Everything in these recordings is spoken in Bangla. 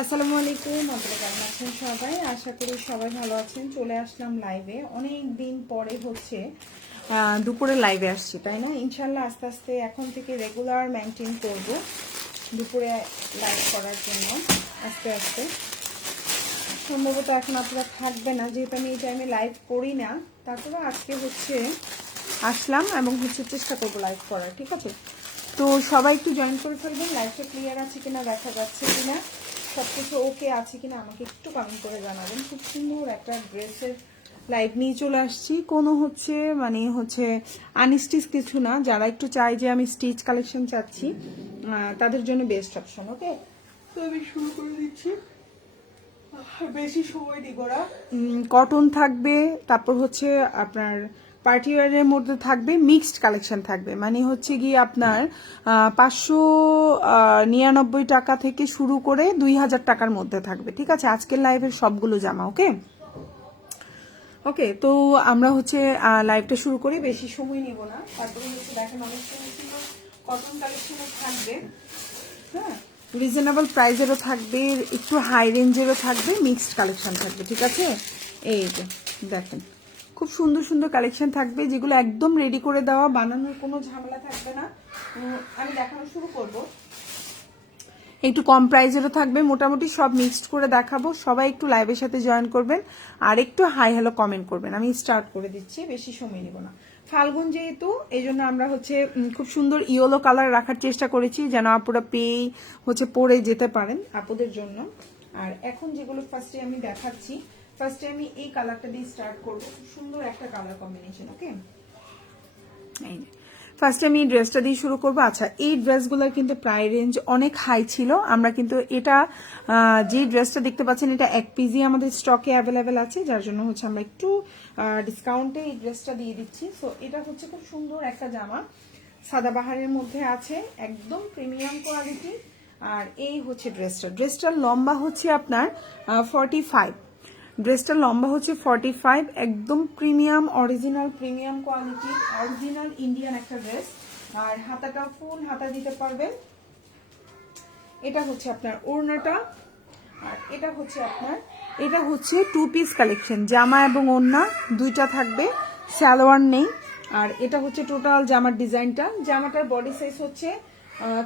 আসসালামু আলাইকুম, আপনারা কেমন আছেন সবাই? আশা করি সবাই ভালো আছেন। চলে আসলাম লাইভে, অনেক দিন পরে হচ্ছে দুপুরে লাইভে আসছি, তাই না? ইনশাল্লাহ আস্তে আস্তে এখন থেকে রেগুলার মেনটেন করব দুপুরে লাইভ করার জন্য। আস্তে আস্তে সম্ভবত এখন আপনারা থাকবে না, যেহেতু আমি এই টাইমে লাইভ করি না। তারপরে আজকে হচ্ছে আসলাম এবং হচ্ছে চেষ্টা করবো লাইভ করার, ঠিক আছে? তো সবাই একটু জয়েন করে ফেলবেন। লাইভটা ক্লিয়ার আছে কিনা, দেখা যাচ্ছে কিনা, সব কিছু ওকে আছে কিনা আমাকে একটু কমেন্ট করে জানাবেন। খুব সুন্দর একটা ড্রেসের লাইভ নিয়ে চলে আসছি। কোনো হচ্ছে আনস্টিচ কিছু না। যারা একটু চাই যে আমি স্টিচ কালেকশন চাচ্ছি, তাদের জন্য বেস্ট অপশন। ওকে, তো আমি শুরু করে দিচ্ছি, বেশি সময় দিব না। কটন থাকবে, তারপর হচ্ছে আপনার পার্টিওয়ারের মধ্যে থাকবে, মিক্সড কালেকশন থাকবে। মানে হচ্ছে গিয়ে আপনার 599 টাকা থেকে শুরু করে 2000 টাকার মধ্যে থাকবে, ঠিক আছে? আজকের লাইভের সবগুলো জামা। ওকে ওকে, তো আমরা হচ্ছে লাইভটা শুরু করি, বেশি সময় নিব না। তারপরে হচ্ছে দেখেন অনেক সুন্দর কটন কালেকশনও থাকবে, হ্যাঁ, রিজনেবল প্রাইসেরও থাকবে, একটু হাই রেঞ্জেরও থাকবে, মিক্সড কালেকশন থাকবে, ঠিক আছে? এই যে দেখেন খুব সুন্দর সুন্দর কালেকশন থাকবে, যেগুলো একদম রেডি করে দেওয়া, বানানোর কোনো ঝামেলা থাকবে না। আমি দেখানো শুরু করব। একটু কম প্রাইজেরও থাকবে, মোটামুটি সব মিক্সড করে দেখাবো। সবাই একটু লাইভের সাথে জয়েন করবেন আর একটু হাই হ্যালো কমেন্ট করবেন। আমি স্টার্ট করে দিচ্ছি, বেশি সময় নিব না। ফাল্গুন যেহেতু, এই জন্য আমরা হচ্ছে খুব সুন্দর ইয়েলো কালার রাখার চেষ্টা করেছি, যেন আপুরা পেয়ে হচ্ছে পরে যেতে পারেন আপুদের জন্য। আর এখন যেগুলো ফার্স্টে আমি দেখাচ্ছি, ফার্স্টে আমি এই কালারটা দিয়ে স্টার্ট করবো। খুব সুন্দর একটা কালার কম্বিনেশন। ওকে, এই ফার্স্টে আমি ড্রেসটা দিয়ে শুরু করবো। আচ্ছা, এই ড্রেসগুলোর কিন্তু প্রাইস রেঞ্জ অনেক হাই ছিল। আমরা কিন্তু এটা যে ড্রেসটা দেখতে পাচ্ছেন, এটা এক পিসই আমাদের স্টকে অ্যাভেলেবেল আছে, যার জন্য হচ্ছে আমরা একটু ডিসকাউন্টে এই ড্রেসটা দিয়ে দিচ্ছি। সো এটা হচ্ছে খুব সুন্দর একটা জামা, সাদাবাহারের মধ্যে আছে, একদম প্রিমিয়াম কোয়ালিটি। আর এই হচ্ছে ড্রেসটার লম্বা হচ্ছে আপনার 45। ড্রেসটার লম্বা হচ্ছে 45, একদম প্রিমিয়াম প্রিমিয়াম কোয়ালিটির অরিজিনাল ইন্ডিয়ান একটা ড্রেস। আর হাতাটা ফুল হাতা দিতে পারবেন। এটা হচ্ছে আপনার ওড়নাটা, আর এটা হচ্ছে টু পিস কালেকশন, জামা এবং ওড়না দুইটা থাকবে, সালোয়ার নেই। আর এটা হচ্ছে টোটাল জামার ডিজাইনটা। জামাটার বডি সাইজ হচ্ছে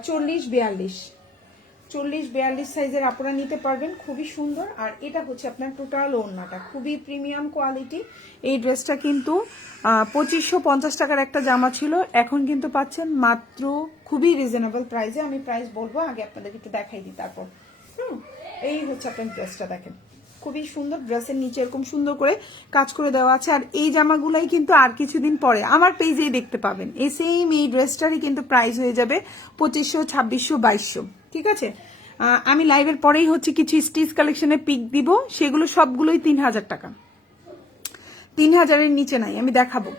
40-42 সাইজের আপনারা নিতে পারবেন, খুবই সুন্দর। আর এটা হচ্ছে আপনার টোটাল ওড়নাটা, খুবই প্রিমিয়াম কোয়ালিটি। এই ড্রেসটা কিন্তু 2550 টাকার একটা জামা ছিল, এখন কিন্তু পাচ্ছেন মাত্র খুবই রিজনেবল প্রাইসে। আমি প্রাইস বলবো, আগে আপনাদেরকে একটু দেখাই দিই তারপর। এই হচ্ছে আপনার ড্রেসটা, দেখেন খুবই সুন্দর। ড্রেসের নিচে এরকম সুন্দর করে কাজ করে দেওয়া আছে। আর এই জামাগুলাই কিন্তু আর কিছুদিন পরে আমার পেজেই দেখতে পাবেন। এই সেম এই ড্রেসটারই কিন্তু প্রাইস হয়ে যাবে 2500, 2600, 2200, ঠিক আছে? আমি লাইভের পরেই হচ্ছে কিছু স্টিচ কালেকশনের পিক দিব, সেগুলো সবগুলোই 3000 টাকা, 3000-এর নিচে নাই, আমি দেখাবো।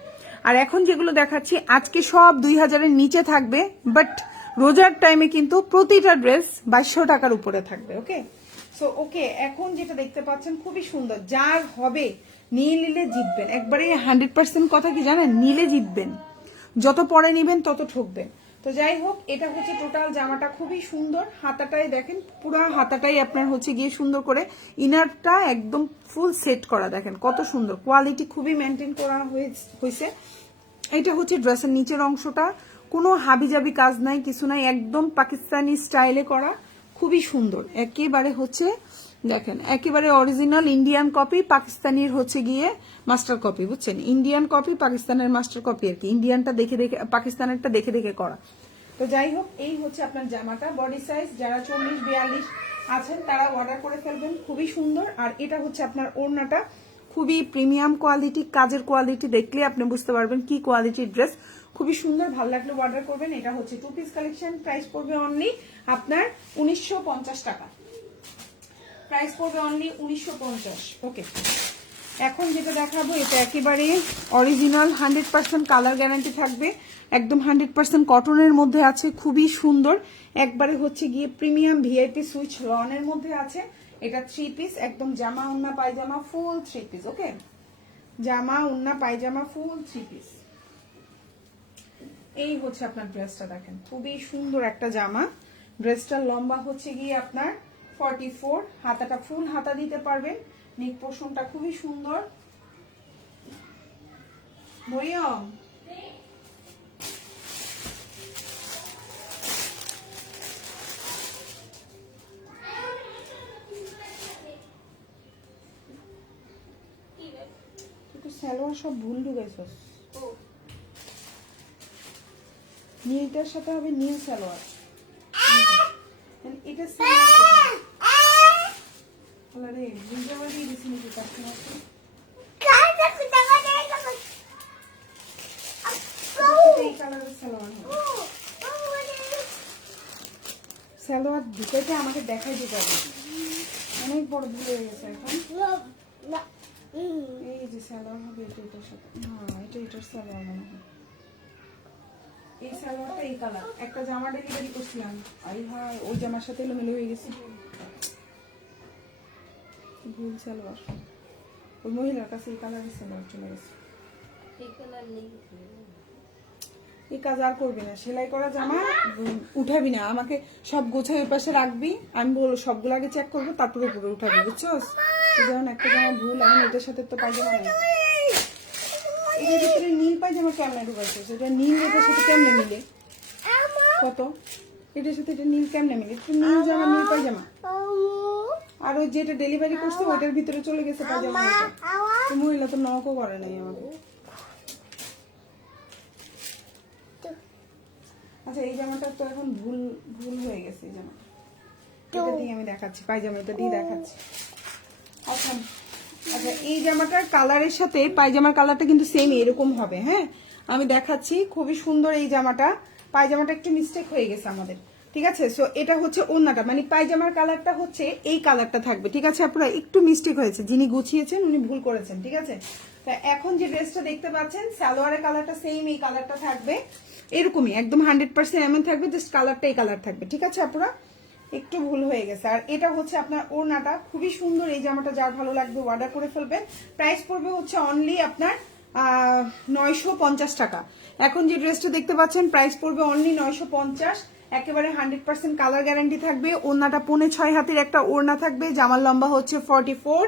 আর এখন যেগুলো দেখাচ্ছি আজকে সব 2000-এর নিচে থাকবে, বাট রোজার টাইমে কিন্তু প্রতিটা ড্রেস 2200 টাকার উপরে থাকবে। ওকে, সো ওকে, এখন যেটা দেখতে পাচ্ছেন খুবই সুন্দর, যার হবে নিয়ে নিলে জিতবেন। একবারে 100% কথা কি জানেন, নিলে জিতবেন, যত পরে নিবেন তত ঠকবেন। তো যাই হোক, এটা হচ্ছে টোটাল জামাটা, খুবই সুন্দর। হাতাটাই দেখেন, পুরো হাতাটাই আপনার হচ্ছে গিয়ে সুন্দর করে ইনারটা একদম ফুল সেট করা, দেখেন কত সুন্দর কোয়ালিটি, খুবই মেনটেন করা হয়েছে। এটা হচ্ছে ড্রেসের নিচের অংশটা, কোনো হাবিজাবি কাজ নাই, কিছু নাই, একদম পাকিস্তানি স্টাইলে করা, খুবই সুন্দর। একেবারে হচ্ছে দেখেন, একেবারে অরিজিনাল ইন্ডিয়ান কপি, পাকিস্তানির হচ্ছে গিয়ে মাস্টার কপি, বুঝছেন? ইন্ডিয়ান কপি, পাকিস্তানের মাস্টার কপি আর কি। ইন্ডিয়ানটা দেখে দেখে, পাকিস্তানেরটা দেখে দেখে করা। তো যাই হোক, এই হচ্ছে আপনার জামাটা, বডি সাইজ যারা 40-42 আছেন তারা অর্ডার করে ফেলবেন, খুবই সুন্দর। আর এটা হচ্ছে আপনার ওড়নাটা, খুবই প্রিমিয়াম কোয়ালিটি, কাজের কোয়ালিটি দেখলে আপনি বুঝতে পারবেন কি কোয়ালিটির ড্রেস, খুবই সুন্দর। ভালো লাগলে অর্ডার করবেন। এটা হচ্ছে টু পিস কালেকশন, প্রাইস পড়বে অনলি আপনার 1950 টাকা, প্রাইস পড়বে অনলি 1950। ওকে, এখন যেটা দেখাবো এটা একেবারে অরিজিনাল 100% কালার গ্যারান্টি থাকবে, একদম 100% কটনের মধ্যে আছে, খুবই সুন্দর। একবারে হচ্ছে গিয়ে প্রিমিয়াম ভিআইপি সুইচ রনের মধ্যে আছে। এটা 3 পিস, একদম জামা ওন্না পায়জামা ফুল 3 পিস। ওকে, জামা ওন্না পায়জামা ফুল 3 পিস। এই হচ্ছে আপনার ড্রেসটা, দেখেন খুবই সুন্দর একটা জামা। ড্রেসটার লম্বা হচ্ছে গিয়ে আপনার 44, হাতাটা ফুল হাতা দিতে পারবেন। নেক পোর্শনটা খুবই সুন্দর। মরিয়ম সালোয়ার সব ভুল ঢুকাইছস। নীলটার সাথে হবে নীল সালোয়ার। এটা সালোয়ার রে ভিডিও দিয়ে দিছি নাকি কাস্টমারকে? এই কালারের সালোয়ার হবে। সালোয়ার ঢুকাইতে আমাকে দেখাই দিতে হবে। অনেক বড় ভুল হয়ে গেছে এখন। এই যে সালোয়ার হবে এটার সাথে। হ্যাঁ এটার সালোয়ার মনে হয়। এই সালোয়ারটা এই কালার। একটা জামা ডেলিভারি করছিলাম, আই ভাই ওই জামার সাথে এলোমেলো হয়ে গেছে। ভুল সালোয়ার। ওই মহিলার কাছে এই কালারের সালোয়ার চলে গেছে। এই কাজ আর করবি না, সেলাই করা জামা উঠাবি না, আমাকে সব গোছায় ওই পাশে রাখবি। আমি বলবো সবগুলো আগে চেক করবো, তারপরে উপরে উঠাবি, বুঝছস? যেমন একটা জামা ভুল, আমি এটার সাথে তো পায়জামা নেই। এটার ভিতরে নীল পায়জামা কেমনে ঢুকাইছিস? এটা নীল এটার সাথে কেমনে মিলে? কত এটার সাথে এটা নীল কেমনে মিলে? একটু নীল জামা নীল পায়জামা। আর ওই যেটা ডেলিভারি করছে ওটার ভিতরে চলে গেছে পায়জামা। মহিলা তো নকও করে নাই আমাকে। আচ্ছা এই জামাটা তো এখন ভুল ভুল হয়ে গেছে। এই জামাটা এটা দিয়ে আমি দেখাচ্ছি, পায়জামা এটা দিয়ে দেখাচ্ছি। আচ্ছা আচ্ছা এই জামাটার কালারের সাথে পায়জামার কালারটা কিন্তু সেম এরকম হবে। হ্যাঁ আমি দেখাচ্ছি, খুবই সুন্দর এই জামাটা। পায়জামাটা একটু মিস্টেক হয়ে গেছে আমাদের, ঠিক আছে? সো এটা হচ্ছে ওড়নাটা, মানে পায়জামার কালারটা হচ্ছে এই কালারটা থাকবে, ঠিক আছে? আপনারা একটু মিস্টেক হয়েছে, যিনি গুছিয়েছেন উনি ভুল করেছেন, ঠিক আছে? তা এখন যে ড্রেসটা দেখতে পাচ্ছেন সালোয়ারের কালারটা সেম এই কালারটা থাকবে, এরকমই একদম 100% এমন থাকবে, জাস্ট কালারটা এই কালার থাকবে, ঠিক আছে? আপনারা একটু ভুল হয়ে গেছে। আর এটা হচ্ছে আপনার ওড়নাটা, খুবই সুন্দর এই জামাটা। যার ভালো লাগবে অর্ডার করে ফেলবেন। প্রাইস পড়বে হচ্ছে অনলি আপনার 950 টাকা। এখন যে ড্রেসটা দেখতে পাচ্ছেন প্রাইস পড়বে অনলি 950। একেবারে 100% কালার গ্যারান্টি থাকবে। ওড়নাটা 5.5 হাতের একটা ওড়না থাকবে। জামার লম্বা হচ্ছে 44,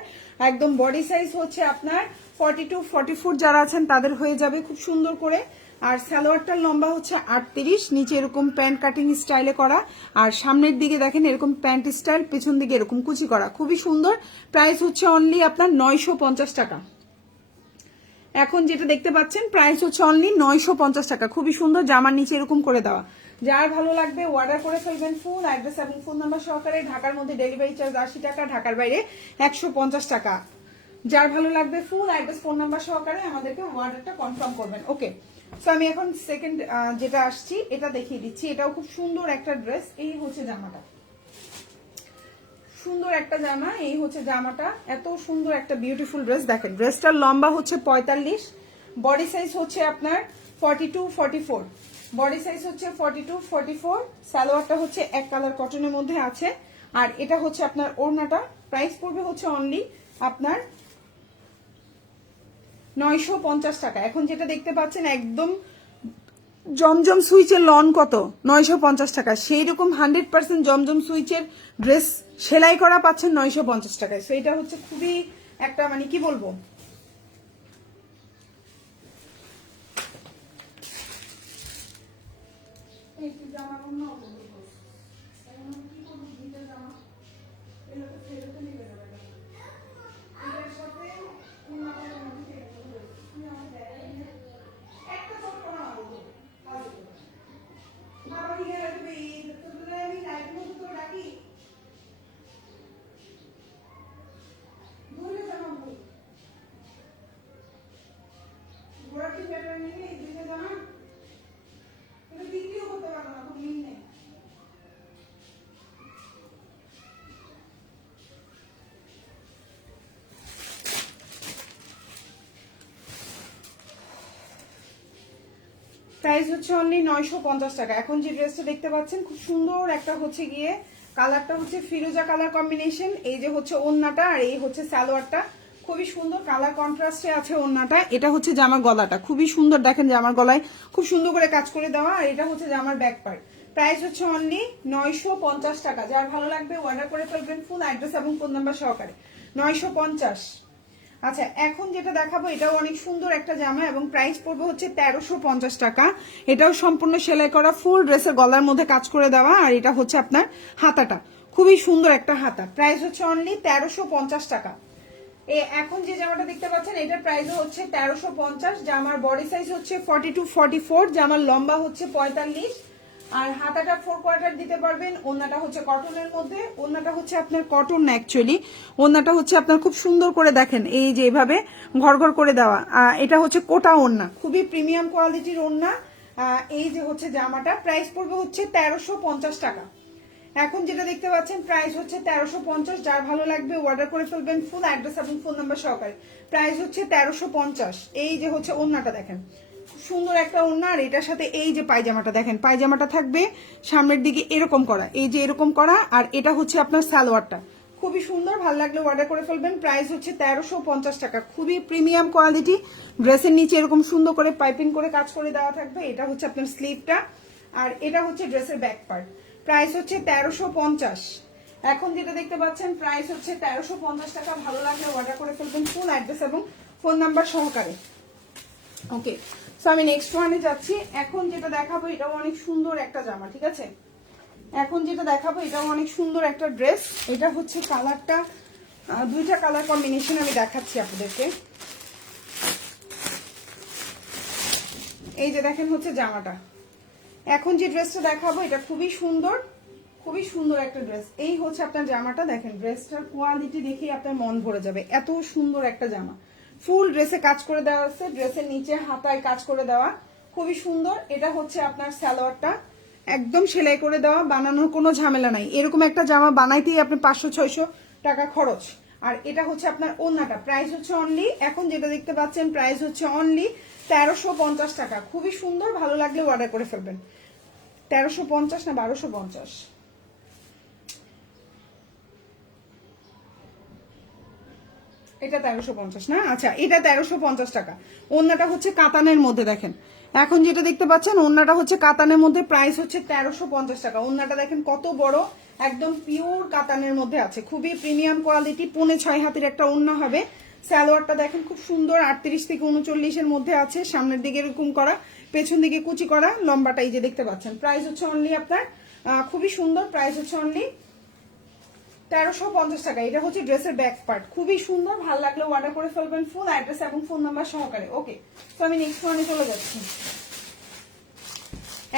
একদম বডি সাইজ হচ্ছে আপনার 42, 44 যারা আছেন তাদের হয়ে যাবে খুব সুন্দর করে। আর সালোয়ারটার লম্বা হচ্ছে 38, নিচে এরকম প্যান্ট কাটিং স্টাইলে করা, আর সামনের দিকে দেখেন এরকম প্যান্ট স্টাইল, পেছন দিকে এরকম কুচি করা, খুবই সুন্দর। প্রাইস হচ্ছে অনলি আপনার 950 টাকা। এখন যেটা দেখতে পাচ্ছেন প্রাইস হচ্ছে অনলি 950 টাকা, খুবই সুন্দর। জামার নিচে এরকম করে দেওয়া। যার ভালো লাগবে অর্ডার করে ফেলবেন। ফুল অ্যাড্রেস এবং ফোন নাম্বার সহকারে। ঢাকার মধ্যে ডেলিভারি চার্জ 80 টাকা, ঢাকার বাইরে 150 টাকা। যার ভালো লাগবে ফুল অ্যাড্রেস ফোন নাম্বার সহকারে আমাদেরকে অর্ডারটা কনফার্ম করবেন। ওকে, সো আমি এখন সেকেন্ড যেটা আসছি এটা দেখিয়ে দিচ্ছি। এটাও খুব সুন্দর একটা ড্রেস। এই হচ্ছে জামাটা, সুন্দর একটা জামা। এই হচ্ছে জামাটা, এত সুন্দর একটা বিউটিফুল ড্রেস। দেখেন ড্রেসটার লম্বা হচ্ছে 45, বডি সাইজ হচ্ছে আপনার 42, 44, বডি সাইজ হচ্ছে 42, 44। সালোয়ারটা হচ্ছে এক কালার কটনের মধ্যে আছে। আর এটা হচ্ছে আপনার ওড়নাটা। প্রাইস পড়বে হচ্ছে অনলি আপনার 950 টাকা। এখন যেটা দেখতে পাচ্ছেন একদম জমজম সুইচের লন কত, 950 টাকা। সেই রকম 100% জমজম সুইচের ড্রেস সেলাই করা পাচ্ছেন 950 টাকায়। সো এটা হচ্ছে খুবই একটা মানে কি বলবো, প্রাইস হচ্ছে অনলি 950 টাকা। এখন যে ড্রেসটা দেখতে পাচ্ছেন খুব সুন্দর একটা হচ্ছে গিয়ে কালারটা হচ্ছে ফিরোজা কালার কম্বিনেশন। এই যে হচ্ছে ওড়নাটা আর এই হচ্ছে সালোয়ারটা, খুবই সুন্দর কালার কন্ট্রাস্টে আছে ওড়নাটা। এটা হচ্ছে জামার গলাটা, খুবই সুন্দর। দেখেন জামার গলায় খুব সুন্দর করে কাজ করে দেওয়া। আর এটা হচ্ছে জামার ব্যাক পার্ট। প্রাইস হচ্ছে অনলি 950 টাকা। যার ভালো লাগবে অর্ডার করে ফেলবেন, ফুল অ্যাড্রেস এবং ফোন নাম্বার সহকারে। 950। আচ্ছা, এখন যেটা দেখাবো এটাও অনেক সুন্দর একটা জামা এবং প্রাইস পড়বে হচ্ছে 1350 টাকা। এটাও সম্পূর্ণ সেলাই করা, ফুল ড্রেসের গলার মধ্যে কাজ করে দেওয়া, আর এটা হচ্ছে আপনার হাতাটা, খুবই সুন্দর একটা হাতা। প্রাইস হচ্ছে অনলি 1350 টাকা। এখন যে জামাটা দেখতে পাচ্ছেন এটার প্রাইস হচ্ছে 1350। জামার বডি সাইজ হচ্ছে 42-44, জামার লম্বা হচ্ছে 45, আর হাতাটা 4 কোয়ার্টার দিতে পারবেন। ওন্নাটা হচ্ছে কটনের মধ্যে, ওন্নাটা হচ্ছে আপনার কটন না অ্যাকচুয়ালি, ওন্নাটা হচ্ছে আপনার খুব সুন্দর করে দেখেন এই যে এভাবে ঘর ঘর করে দেওয়া। এটা হচ্ছে কোটা ওন্না, খুবই প্রিমিয়াম কোয়ালিটির ওন্না। এই যে হচ্ছে জামাটা প্রাইস পড়বে হচ্ছে 1350 টাকা। এখন যেটা দেখতে পাচ্ছেন প্রাইস হচ্ছে 1350। যার ভালো লাগবে অর্ডার করে ফেলবেন, ফুল অ্যাড্রেস এবং ফোন নাম্বার সহকারে। প্রাইস হচ্ছে 1350। এই যে হচ্ছে ওন্নাটা দেখেন, খুব সুন্দর একটা ওন্না। আর এটার সাথে এই যে পায়জামাটা দেখেন, পায়জামাটা থাকবে সামনের দিকে এরকম করা, এই যে এরকম করা, আর এটা হচ্ছে আপনার সালোয়ারটা খুবই সুন্দর। ভালো লাগলে অর্ডার করে ফেলবেন। প্রাইস হচ্ছে 1350 টাকা। খুবই প্রিমিয়াম কোয়ালিটি। ড্রেসের নিচে এরকম সুন্দর করে পাইপিং করে কাজ করে দেওয়া থাকবে। এটা হচ্ছে আপনার স্লিভটা, আর এটা হচ্ছে ড্রেসের ব্যাক পার্ট। প্রাইস হচ্ছে 1350। এখন যেটা দেখতে পাচ্ছেন প্রাইস হচ্ছে 1350 টাকা। ভালো লাগলে অর্ডার করে ফেলবেন, ফুল অ্যাড্রেস এবং ফোন নাম্বার সহকারে। ওকে, সো আমি নেক্সট ওয়ানে যাচ্ছি। এখন যেটা দেখাবো এটাও অনেক সুন্দর একটা জামা, ঠিক আছে? এখন যেটা দেখাবো এটাও অনেক সুন্দর একটা ড্রেস। এটা হচ্ছে কালারটা, দুইটা কালার কম্বিনেশন আমি দেখাচ্ছি আপনাদেরকে। এই যে দেখেন হচ্ছে জামাটা। এখন যে ড্রেসটা দেখাবো এটা খুবই সুন্দর, খুবই সুন্দর একটা ড্রেস। এই হচ্ছে আপনার জামাটা, দেখেন ড্রেসটার কোয়ালিটি দেখেই আপনার মন ভরে যাবে, এত সুন্দর একটা জামা। ফুল ড্রেসে কাজ করে দেওয়া আছে, ড্রেসের নিচে হাতায় কাজ করে দেওয়া, খুবই সুন্দর। এটা হচ্ছে আপনার সালোয়ারটা, একদম সেলাই করে দেওয়া, বানানোর কোনো ঝামেলা নাই। এরকম একটা জামা বানাইতেই আপনি 500-600 টাকা খরচ। আর এটা হচ্ছে আপনার ওন্নাটা, প্রাইস হচ্ছে অনলি, এখন যেটা দেখতে পাচ্ছেন প্রাইস হচ্ছে অনলি 1350 টাকা। খুবই সুন্দর, ভালো লাগলে অর্ডার করে ফেলবেন। 1350 না 1250? এটা 1350 না? আচ্ছা, এটা 1350 টাকা। ওন্নাটা হচ্ছে কাতানের মধ্যে দেখেন। এখন যেটা দেখতে পাচ্ছেন ওন্নাটা হচ্ছে কাতানের মধ্যে, প্রাইস হচ্ছে 1350 টাকা। ওন্নাটা দেখেন কত বড়, একদম পিওর কাতানের মধ্যে আছে, খুবই প্রিমিয়াম কোয়ালিটি। 5.5 হাতের একটা ওন্না হবে। সালোয়ারটা দেখেন খুব সুন্দর, 38 থেকে 39-এর মধ্যে আছে। সামনের দিকে এরকম করা, পেছন দিকে কুচি করা, লম্বাটা এই যে দেখতে পাচ্ছেন। প্রাইস হচ্ছে অনলি আপনার খুবই সুন্দর, প্রাইস হচ্ছে অনলি 1350 টাকা। এটা হচ্ছে ড্রেসের ব্যাক পার্ট, খুবই সুন্দর। ভালো লাগলে অর্ডার করে ফেলবেন, ফুল অ্যাড্রেস এবং ফোন নাম্বার সহকারে। ওকে, তো আমি নেক্সট ওয়ানে চলে যাচ্ছি।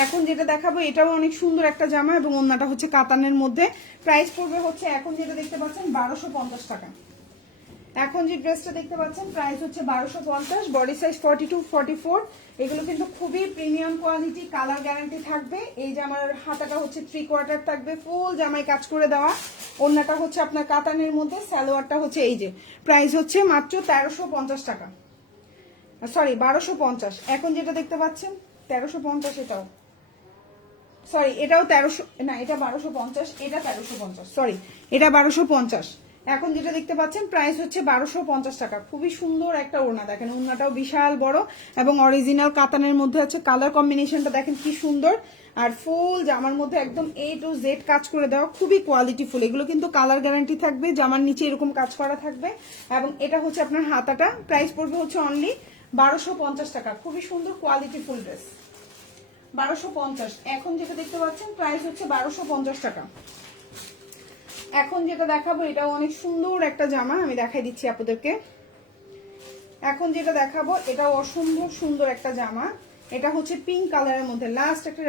এখন যেটা দেখাবো এটাও অনেক সুন্দর একটা জামা এবং ওন্নাটা হচ্ছে কাতানের মধ্যে। প্রাইস পড়বে হচ্ছে, এখন যেটা দেখতে পাচ্ছেন 1250 টাকা। এখন যে ড্রেসটা দেখতে পাচ্ছেন প্রাইস হচ্ছে 1250, বডি সাইজ 42-44। এগুলো কিন্তু খুবই প্রিমিয়াম কোয়ালিটি, কালার গ্যারান্টি থাকবে। এই জামার হাতাটা হচ্ছে 3 কোয়ার্টার থাকবে, ফুল জামায় কাজ করে দেওয়া। ওন্নাটা হচ্ছে আপনার কাতানের মধ্যে, সালোয়ারটা হচ্ছে এই যে। প্রাইস হচ্ছে মাত্র 1350 টাকা, সরি 1250। এখন যেটা দেখতে পাচ্ছেন 1350, এটাও সরি, এটাও 1300 না, এটা 1250, এটা 1350, সরি এটা 1250। এখন যেটা দেখতে পাচ্ছেন প্রাইস হচ্ছে 1250 টাকা। খুবই সুন্দর একটা ওড়না, দেখেন ওড়নাটাও বিশাল বড় এবং অরিজিনাল কাতানের মধ্যে আছে। কালার কম্বিনেশনটা দেখেন কি সুন্দর, আর ফুল জামার মধ্যে একদম A to Z কাজ করে দেওয়া, খুবই কোয়ালিটি ফুল। এগুলো কিন্তু কালার গ্যারান্টি থাকবে, জামার নিচে এরকম কাজ করা থাকবে। এবং এটা হচ্ছে আপনার হাতাটা, প্রাইস পড়বে হচ্ছে অনলি 1250 টাকা। খুবই সুন্দর কোয়ালিটি ফুল ড্রেস, 1250। এখন যেটা দেখতে পাচ্ছেন প্রাইস হচ্ছে 1250 টাকা। এখন যেটা দেখাবো এটাও অনেক সুন্দর একটা জামা, আমি দেখাই দিচ্ছি আপনাদেরকে। এখন যেটা দেখাবো এটাও অসম্ভব সুন্দর একটা জামা। এটা হচ্ছে পিঙ্ক কালারের মধ্যে, লাস্ট একটা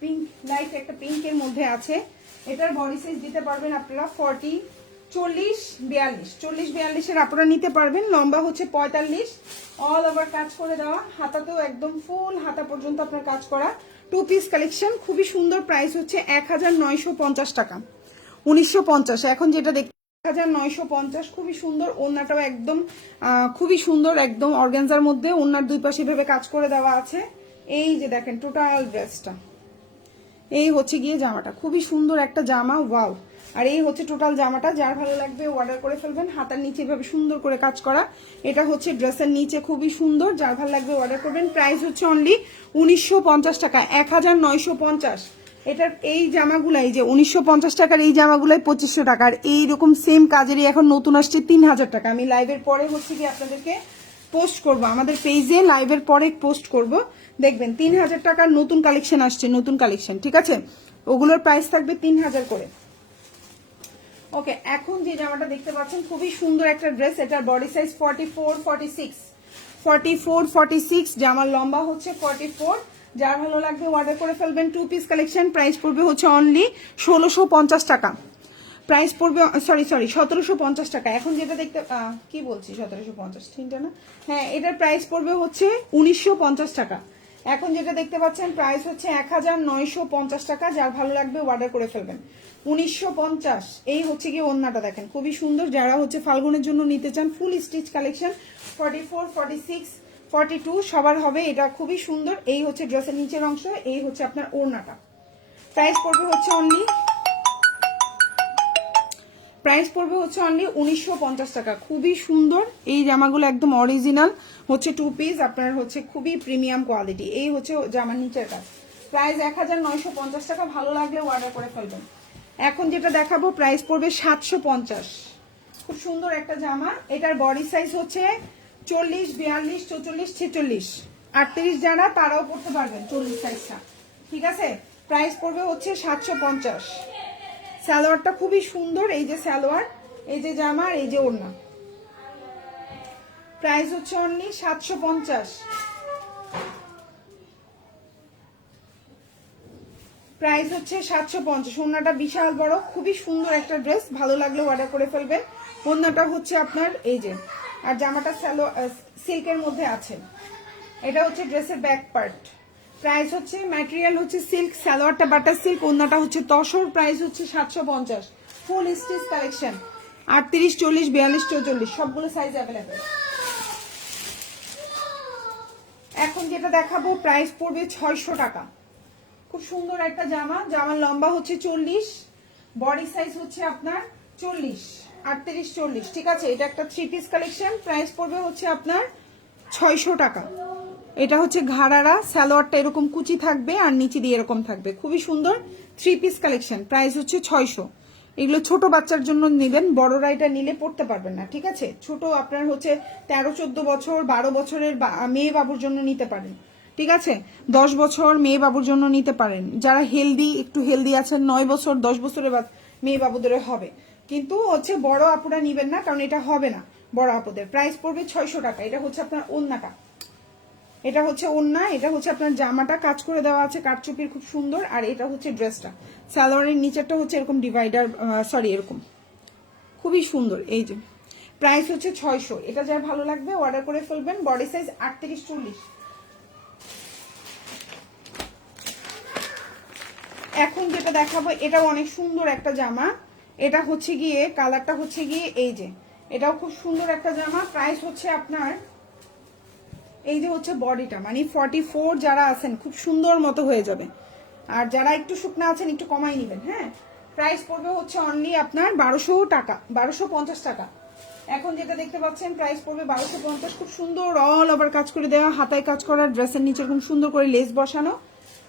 পিঙ্ক, লাইট একটা পিঙ্কের মধ্যে আছে। এটার বডি সাইজ দিতে পারবেন আপনারা 40, 40, 42, 40-42-এর আপনারা নিতে পারবেন। লম্বা হচ্ছে 45, অল ওভার কাজ করে দেওয়া, হাতাতেও একদম ফুল হাতা পর্যন্ত আপনার কাজ করা। 2 পিস কালেকশন, খুবই সুন্দর। প্রাইস হচ্ছে 1950 টাকা, 1950। এখন যেটা দেখতে 1950, খুবই সুন্দর। ওন্নাটাও একদম খুবই সুন্দর, একদম অর্গানজার মধ্যে। ওন্নার দুই পাশে ভাবে কাজ করে দেওয়া আছে। এই যে দেখেন টোটাল ড্রেসটা, এই হচ্ছে গিয়ে জামাটা, খুবই সুন্দর একটা জামা, ওয়াও। আর এই হচ্ছে টোটাল জামাটা। যার ভালো লাগবে অর্ডার করে ফেলবেন। হাতার নিচে এভাবে সুন্দর করে কাজ করা, এটা হচ্ছে ড্রেসের নিচে, খুবই সুন্দর। যার ভালো লাগবে অর্ডার করবেন। প্রাইস হচ্ছে অনলি 1950 টাকা, 1950। এটার এই জামাগুলাই যে 1950 টাকার এই জামাগুলাই 2500 টাকা, আর এইরকম সেম কাজেরই এখন নতুন আসছে 3000 টাকা। আমি লাইভের পরে হচ্ছে কি আপনাদেরকে পোস্ট করব, আমাদের পেজে লাইভের পরে পোস্ট করব, দেখবেন 3000 টাকার নতুন কালেকশন আসছে, নতুন কালেকশন, ঠিক আছে? ওগুলোর প্রাইস থাকবে 3000 করে। ওকে, এখন যে জামাটা দেখতে পাচ্ছেন খুবই সুন্দর একটা ড্রেস, এটার বডি সাইজ 44-46, জামার লম্বা হচ্ছে 44। যার ভালো লাগবে অর্ডার করে ফেলবেন। 2 পিস কালেকশন, প্রাইস পড়বে হচ্ছে অনলি 1650 টাকা, প্রাইস পড়বে সরি 1750 টাকা। এখন যেটা দেখতে কি বলছি 1750 ঠিক না? হ্যাঁ, এটার প্রাইস পড়বে হচ্ছে 1950 টাকা। এখন যেটা দেখতে পাচ্ছেন প্রাইস হচ্ছে 1950 টাকা। যার ভালো লাগবে অর্ডার করে ফেলবেন। 1950, এই হচ্ছে কি ওড়নাটা দেখেন খুবই সুন্দর। যারা হচ্ছে ফাল্গুনের জন্য নিতে চান ফুল স্টিচ কালেকশন 44, 46, 42 সবার হবে, এটা খুবই সুন্দর। এই হচ্ছে ড্রেসের নিচের অংশ, এই হচ্ছে আপনার ওড়নাটা। প্রাইস পড়বে হচ্ছে অনলি 1950 টাকা। খুবই সুন্দর এই জামাগুলো, একদম অরিজিনাল হচ্ছে 2 পিস, আপনার হচ্ছে খুবই প্রিমিয়াম কোয়ালিটি। এই হচ্ছে জামার নিচের কাজ, প্রাইস 1950 টাকা। ভালো লাগলে অর্ডার করে ফেলবেন। এখন যেটা দেখাবো প্রাইস পড়বে 750। খুব সুন্দর একটা জামা, এটার বডি সাইজ হচ্ছে 40, 42, 44, 46, 38 যারা তারাও পড়তে পারবেন 40 সাইজটা, ঠিক আছে? প্রাইস পড়বে হচ্ছে 750। সালোয়ারটা খুবই সুন্দর, এই যে সালোয়ার, এই যে জামা, এই যে ওড়না। প্রাইস হচ্ছে অনলি 750। প্রাইস হচ্ছে 750। ওড়নাটা বিশাল বড়, খুবই সুন্দর একটা ড্রেস, ভালো লাগলে অর্ডার করে ফেলবেন। ওড়নাটা হচ্ছে আপনার এই যে, আর জামাটা সিল্কের মধ্যে আছে। এটা হচ্ছে ড্রেসের ব্যাক পার্ট। প্রাইস হচ্ছে, ম্যাটেরিয়াল হচ্ছে সিল্ক, সালোয়ারটা বাটার সিল্ক, ওড়নাটা হচ্ছে তসর। প্রাইস হচ্ছে 750। ফুল স্টিচ কালেকশন 38, 40, 42, 44 সবগুলো সাইজ অ্যাভেলেবেল। এখন যেটা দেখাবো প্রাইস পড়বে 600 টাকা। খুব সুন্দর একটা জামা, জামার লম্বা হচ্ছে 40, বডি সাইজ হচ্ছে আপনার 40, 38, 40, ঠিক আছে? এটা একটা 3 পিস কালেকশন, প্রাইস পড়বে হচ্ছে আপনার 600 টাকা। এটা হচ্ছে ঘাড়ারা, সালোয়ারটা এরকম কুচি থাকবে আর নিচে দিয়ে এরকম থাকবে, খুবই সুন্দর 3 পিস কালেকশন, প্রাইস হচ্ছে 600। এগুলো ছোট বাচ্চার জন্য নেবেন, বড়রা এটা নিলে পড়তে পারবেন না, ঠিক আছে? ছোট আপনার হচ্ছে 13-14 বছর, 12 বছরের মেয়ে বাবুর জন্য নিতে পারেন, ঠিক আছে? 10 বছর মেয়ে বাবুর জন্য নিতে পারেন। যারা হেলদি, একটু হেলদি আছেন, 9 বছর 10 বছরের মেয়ে বাবুদের হবে, কিন্তু হচ্ছে বড় আপুরা নিবেন না, কারণ এটা হবে না বড় আপুদের। প্রাইস পড়বে 600 টাকা। এটা হচ্ছে আপনার ওড়নাটা, এটা হচ্ছে ওড়না, এটা হচ্ছে আপনার জামাটা কাজ করে দেওয়া আছে কাটচুপির, খুব সুন্দর। আর এটা হচ্ছে ড্রেসটা, সালোয়ারের নিচেরটা হচ্ছে এরকম ডিভাইডার, সরি এরকম, খুবই সুন্দর। এই যে প্রাইস হচ্ছে 600। এটা যার ভালো লাগবে অর্ডার করে ফেলবেন। Body size 38, 40। এখন যেটা দেখাবো এটাও অনেক সুন্দর একটা জামা, এটা হচ্ছে গিয়ে কালারটা হচ্ছে গিয়ে এই যে, এটাও খুব সুন্দর একটা জামা। প্রাইস হচ্ছে আপনার, এই যে হচ্ছে বডিটা, মানে 44 যারা আছেন খুব সুন্দর মতো হয়ে যাবে, আর যারা একটু শুকনা আছেন একটু কমাই নেবেন, হ্যাঁ? প্রাইস পড়বে হচ্ছে অনলি আপনার 1200 টাকা, 1250 টাকা। এখন যেটা দেখতে পাচ্ছেন প্রাইস পড়বে 1250। খুব সুন্দর অল ওভার কাজ করে দেওয়া, হাতায় কাজ করা, ড্রেসের নিচে খুব সুন্দর করে লেস বসানো।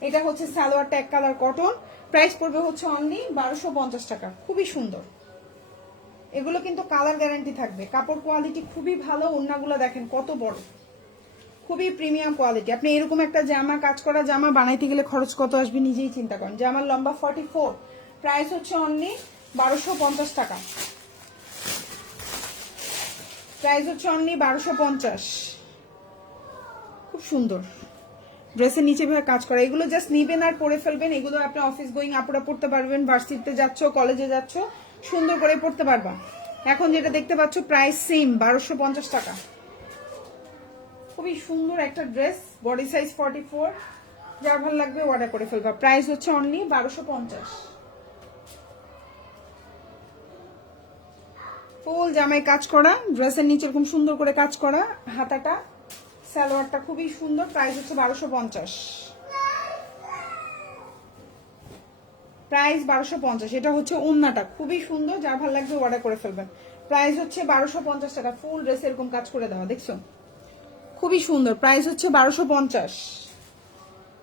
এটা হচ্ছে সালোয়ারটা এক কালার কটন, প্রাইস পড়বে হচ্ছে অনলি 1250 টাকা। খুবই সুন্দর, এগুলো কিন্তু কালার গ্যারান্টি থাকবে, কাপড় কোয়ালিটি খুবই ভালো। ওড়নাগুলো দেখেন কত বড়, খুবই প্রিমিয়াম কোয়ালিটি। আপনি এরকম একটা জামা, কাজ করা জামা বানাইতে গেলে খরচ কত আসবে নিজেই চিন্তা করেন। জামার লম্বা 44, প্রাইস হচ্ছে অনলি 1250 টাকা। প্রাইস হচ্ছে অনলি 1250। খুব সুন্দর ড্রেসের নিচে ভাবে কাজ করা, এগুলো জাস্ট নিবেন আর পরে ফেলবেন। এগুলো আপনি অফিস গোয়িং আপুরা পড়তে পারবেন, ভার্সিটিতে যাচ্ছ, কলেজে যাচ্ছ, সুন্দর করে পড়তে পারবা। এখন যেটা দেখতে পাচ্ছ প্রাইস সেম 1250 টাকা। খুবই সুন্দর একটা ড্রেস, বডি সাইজ 44, যার ভালো লাগবে অর্ডার করে ফেলবা। প্রাইস হচ্ছে অনলি 1250। ফুল জামায় কাজ করা, ড্রেসের নিচে এরকম সুন্দর করে কাজ করা, হাতাটা, সালোয়ারটা খুবই সুন্দর। প্রাইস হচ্ছে 1250। প্রাইস 1250। এটা হচ্ছে ওড়নাটা খুবই সুন্দর, যার ভালো লাগবে অর্ডার করে ফেলবেন। প্রাইস হচ্ছে 1250 টাকা। ফুল ড্রেস এরকম কাজ করে দেওয়া, দেখছো খুবই সুন্দর। প্রাইস হচ্ছে 1250।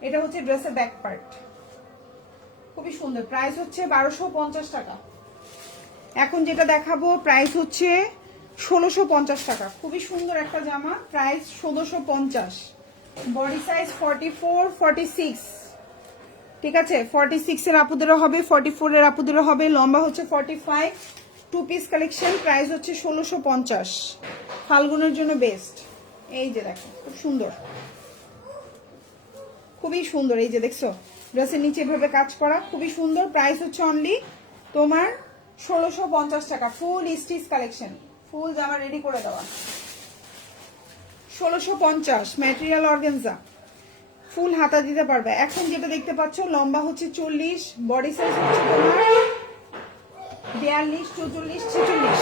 এটা হচ্ছে ড্রেসের ব্যাক পার্ট। খুবই সুন্দর, প্রাইস হচ্ছে 1250 টাকা। এখন যেটা দেখাবো প্রাইস হচ্ছে 1650 টাকা। খুবই সুন্দর একটা জামা, প্রাইস 1650। বডি সাইজ 44 46, ঠিক আছে। 46 এর আপুদেরও হবে, 44 এর আপুদেরও হবে, লম্বা হচ্ছে 45। টু পিস কালেকশন, প্রাইস হচ্ছে 1650। ফাল্গুনের জন্য বেস্ট। এই যে দেখো খুব সুন্দর, খুবই সুন্দর। এই যে দেখছো ড্রেসের নিচে এভাবে কাজ করা, খুবই সুন্দর। প্রাইস হচ্ছে অনলি তোমার 1650 টাকা। ফুল স্টিচ কালেকশন, ফুল জামা রেডি করে দেওয়া। 1650, ম্যাটেরিয়াল অর্গানজা, ফুল হাতা দিতে পারবে। এখন যেটা দেখতে পাচ্ছ লম্বা হচ্ছে 40, বডি সাইজ হচ্ছে তোমার 42 44 46,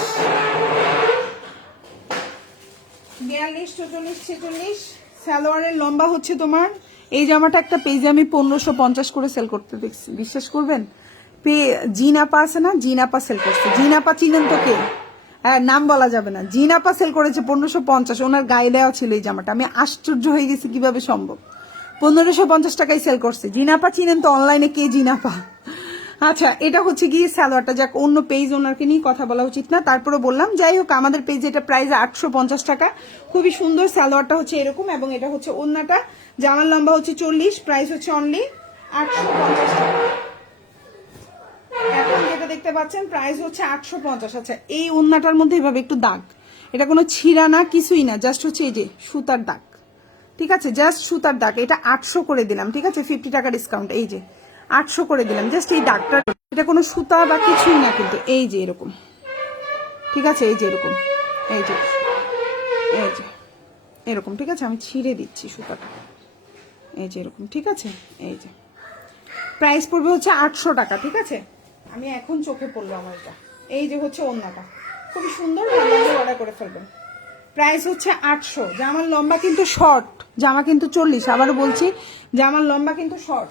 42 44 46। সালোয়ারের লম্বা হচ্ছে তোমার, এই জামাটা একটা পেজে আমি 1550 করে সেল করতে দেখছি, বিশ্বাস করবেন। জিনাপা আছে না, জিনাপা সেল করছে। জিনাপা চিনেন তো কে? হ্যাঁ, নাম বলা যাবে না। জিনাপা সেল করেছে 1550, ওনার গায়ে দেওয়া ছিল এই জামাটা। আমি আশ্চর্য হয়ে গেছি কিভাবে সম্ভব। 1550 টাকায় সেল করছে। জিনাপা চিনেন তো, অনলাইনে কে জিনাপা? আচ্ছা, এটা হচ্ছে গিয়ে সালোয়ারটা। যাক, অন্য পেজ ওনারকে নিয়ে কথা বলা উচিত না, তারপরে বললাম। যাই হোক, আমাদের পেজে এটা প্রাইস 850 টাকা। খুবই সুন্দর। সালোয়ারটা হচ্ছে এরকম, এবং এটা হচ্ছে ওন্নাটা। জামার লম্বা হচ্ছে 40, প্রাইস হচ্ছে অনলি 850 টাকা। এখন যেটা দেখতে পাচ্ছেন প্রাইস হচ্ছে 850। আচ্ছা, এই ওন্নাটার মধ্যে এভাবে একটু দাগ, এটা কোনো ছিঁড়া না, কিছুই না, জাস্ট হচ্ছে এই যে সুতার দাগ, ঠিক আছে, জাস্ট সুতার দাগ। এটা 800 করে দিলাম, ঠিক আছে, 50 টাকা ডিসকাউন্ট। এই যে 800 করে দিলাম, জাস্ট এই দাগটা। এটা কোনো সুতা বা কিছুই না, কিন্তু এই যে এরকম, ঠিক আছে, এই যে এরকম, এই যে এরকম, ঠিক আছে। আমি ছিঁড়ে দিচ্ছি সুতাটা, এই যে এরকম, ঠিক আছে। এই যে প্রাইস পড়বে হচ্ছে 800 টাকা, ঠিক আছে। আমি এখন চোখে পড়লো আমার এটা। এই যে হচ্ছে ওন্নাটা, খুবই সুন্দর, অর্ডার করে ফেলবেন। প্রাইস হচ্ছে 800। জামার লম্বা কিন্তু শর্ট, জামা কিন্তু 40। আবারও বলছি, জামার লম্বা কিন্তু শর্ট।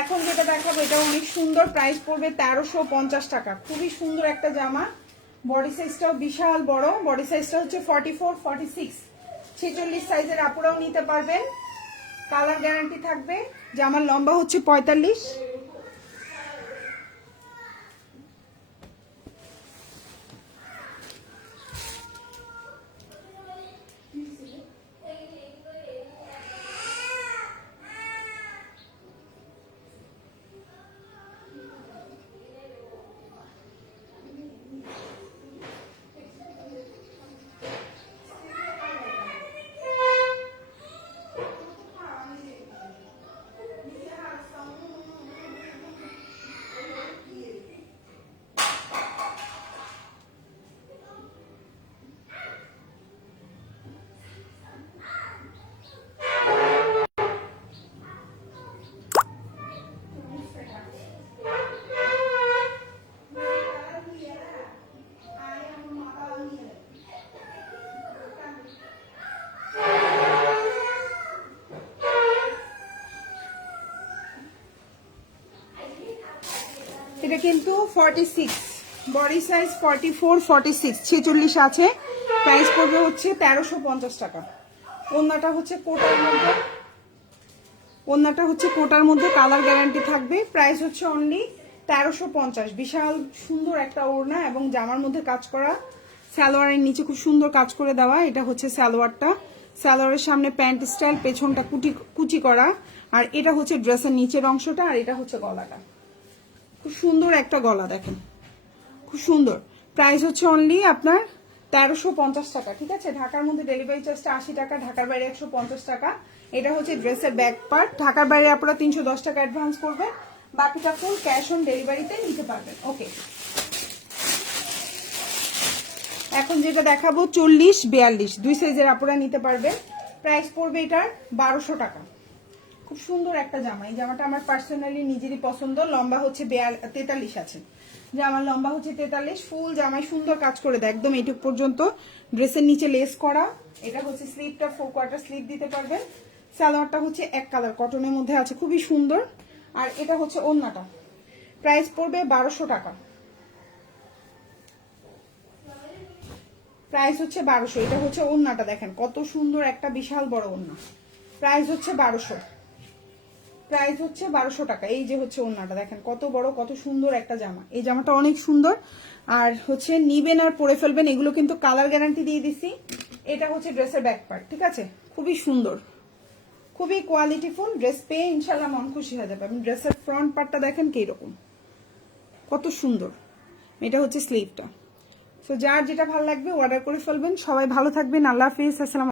এখন যেটা দেখাবো এটা অনেক সুন্দর, প্রাইস পড়বে 1350 টাকা। খুবই সুন্দর একটা জামা, বডি সাইজটাও বিশাল বড়। বডি সাইজটা হচ্ছে 44 46, 46 সাইজের আপুরাও নিতে পারবেন, কালার গ্যারান্টি থাকবে। জামার লম্বা হচ্ছে 45। এটা কিন্তু 46, বডি সাইজ 44 46, 46 আছে। প্রাইস পড়বে হচ্ছে 1350 টাকা। ওন্নাটা হচ্ছে কোটার মধ্যে, ওন্নাটা হচ্ছে কোটার মধ্যে, কালার গ্যারান্টি থাকবে। প্রাইস হচ্ছে অনলি 1350। বিশাল সুন্দর একটা ওড়না এবং জামার মধ্যে কাজ করা। সালোয়ারের নিচে খুব সুন্দর কাজ করে দেওয়া। এটা হচ্ছে সালোয়ারটা, সালোয়ারের সামনে প্যান্ট স্টাইল, পেছনটা কুচি করা। আর এটা হচ্ছে ড্রেসের নিচের অংশটা, আর এটা হচ্ছে গলাটা। খুব সুন্দর একটা গলা, দেখেন, খুব সুন্দর। প্রাইস হচ্ছে অনলি আপনার 1350 টাকা, ঠিক আছে। ঢাকার মধ্যে ডেলিভারি চার্জটা 80 টাকা, ঢাকার বাইরে 150 টাকা। এটা হচ্ছে ড্রেসের ব্যাক পার্ট। ঢাকার বাইরে আপনারা 310 টাকা অ্যাডভান্স করবে, বাকিটা ফুল ক্যাশ অন ডেলিভারিতে নিতে পারবেন। ওকে, এখন যেটা দেখাবো 40 42, দুই সাইজের আপনারা নিতে পারবেন। প্রাইস পড়বে এটার 1200 টাকা। খুব সুন্দর একটা জামা। এই জামাটা আমার পার্সোনালি নিজেরই পছন্দ। লম্বা হচ্ছে 43 আছে, জামার লম্বা হচ্ছে 43। ফুল জামায় সুন্দর কাজ করে দেয় একদম এইটুক পর্যন্ত। ড্রেসের নিচে লেস করা। এটা হচ্ছে স্লিভটা, 4 কোয়ার্টার স্লিভ দিতে পারবেন। সালোয়ারটা হচ্ছে এক কালার কটনের মধ্যে আছে, খুবই সুন্দর। আর এটা হচ্ছে ওন্নাটা। প্রাইস পড়বে 1200 টাকা। প্রাইস হচ্ছে 1200। এটা হচ্ছে ওন্নাটা, দেখেন কত সুন্দর একটা বিশাল বড় ওন্না। প্রাইস হচ্ছে 1200। প্রাইস হচ্ছে 1200 টাকা। এই যে হচ্ছে ওড়নাটা দেখেন কত বড়, কত সুন্দর একটা জামা। এই জামাটা অনেক সুন্দর, আর হচ্ছে নিবেন আর পরে ফেলবেন, এগুলো কিন্তু কালার গ্যারান্টি দিয়ে দিছি। এটা হচ্ছে ড্রেসের ব্যাক পার্ট, ঠিক আছে, খুবই সুন্দর, খুবই কোয়ালিটিফুল ড্রেস, পেয়ে ইনশাল্লাহ মন খুশি হয়ে যাবে। আপনি ড্রেসের ফ্রন্ট পার্টটা দেখেন কিরকম, কত সুন্দর। এটা হচ্ছে স্লিভটা। তো যার যেটা ভালো লাগবে অর্ডার করে ফেলবেন। সবাই ভালো থাকবেন, আল্লাহ হাফিজ, আসসালাম।